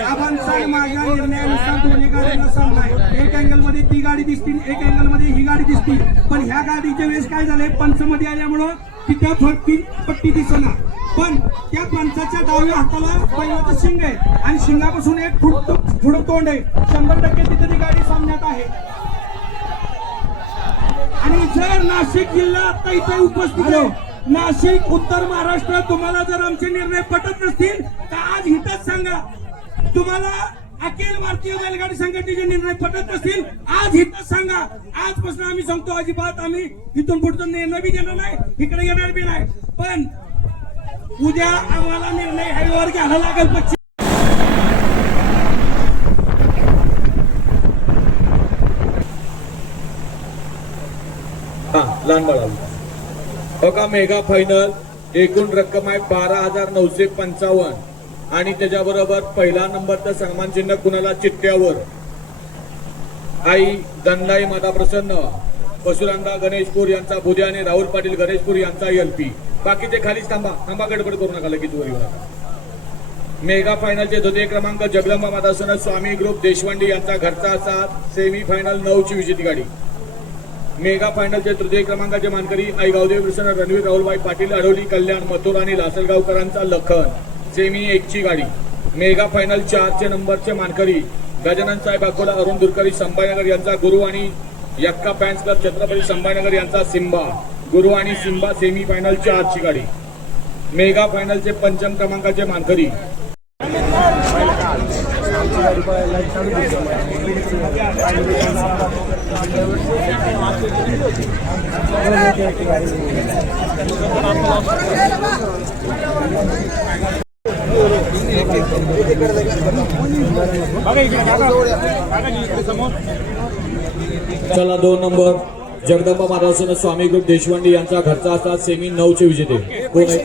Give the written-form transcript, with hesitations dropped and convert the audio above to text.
आबांचा माझ्या निर्णयानुसार दोन्ही गाड्यांना सामना आहे। एक अँगल मध्ये ती गाडी दिसती, एक अँगल मध्ये ही गाडी दिसती, पण ह्या गाडीच्या वेळेस काय झालंय, पंच मध्ये आल्यामुळं तिथं फटकी पट्टी दिसना, पण त्या पंचाच्या डाव्या हाताला बैलाचं शिंग आहे आणि शिंगापासून एक पुढं तोंड आहे। 100% तिथे ती गाडी सामन्यात आहे। आणि जर नाशिक जिल्हा आता इथे उपस्थित आहे, नाशिक उत्तर महाराष्ट्र, तुम्हाला जर आमचे निर्णय पटत नसतील तर आज इथंच सांगा। तुम्हाला अखिल भारतीय बैलगाडी संघटनेचे निर्णय पटत नसतील आज इथंच सांगा। आजपासून आम्ही सांगतो अजिबात आम्ही इथून पुढचा निर्णय बी घेणार नाही, इकडे येणार बी नाही, पण उद्या आम्हाला निर्णय हायवेवर घ्यायला लागेल। लहान बाळा बघा, मेगा फायनल एकूण रक्कम आहे 12,955 आणि त्याच्याबरोबर पहिला नंबरचं सन्मान चिन्ह कुणाला चिठ्ठ्यावर आई दंडाई माता प्रसन्न, परशुरामदा गणेशपूर यांचा बुद्या आणि राहुल पाटील गणेशपूर यांचा एलपी। बाकीचे खालीच थांबा गडबड करू नका, लगेच वर येऊ नका। मेगा फायनलचे द्वितीय क्रमांक जगदंबा माता प्रसन्न स्वामी ग्रुप देशवंडी यांचा घरचा साथ सेमी फायनल 9ची विजेती गाडी। मेगा फायनलचे तृतीय क्रमांकाचे मानकरी आई गावदेव प्रसन्न रणवीर राहुलबाई पाटील अडवली कल्याण मथुर आणि लासलगावकरांचा लखन सेमी 1ची गाडी। मेगा फायनल 4चे नंबरचे मानकरी गजानन साहेब अकोला अरुण दुरकरी संभाजीनगर यांचा गुरु आणि यक्का फॅन्स क्लब छत्रपती संभाजीनगर यांचा सिंबा गुरु आणि सिंबा सेमी फायनल 4ची गाडी। मेगा फायनलचे पंचम क्रमांकाचे मानकरी चला 2 नंबर जगदंबा माता प्रसन्न स्वामी ग्रुप देशवंडी यांचा घरचा असतात सेमी 9चे विजेते कोण आहे?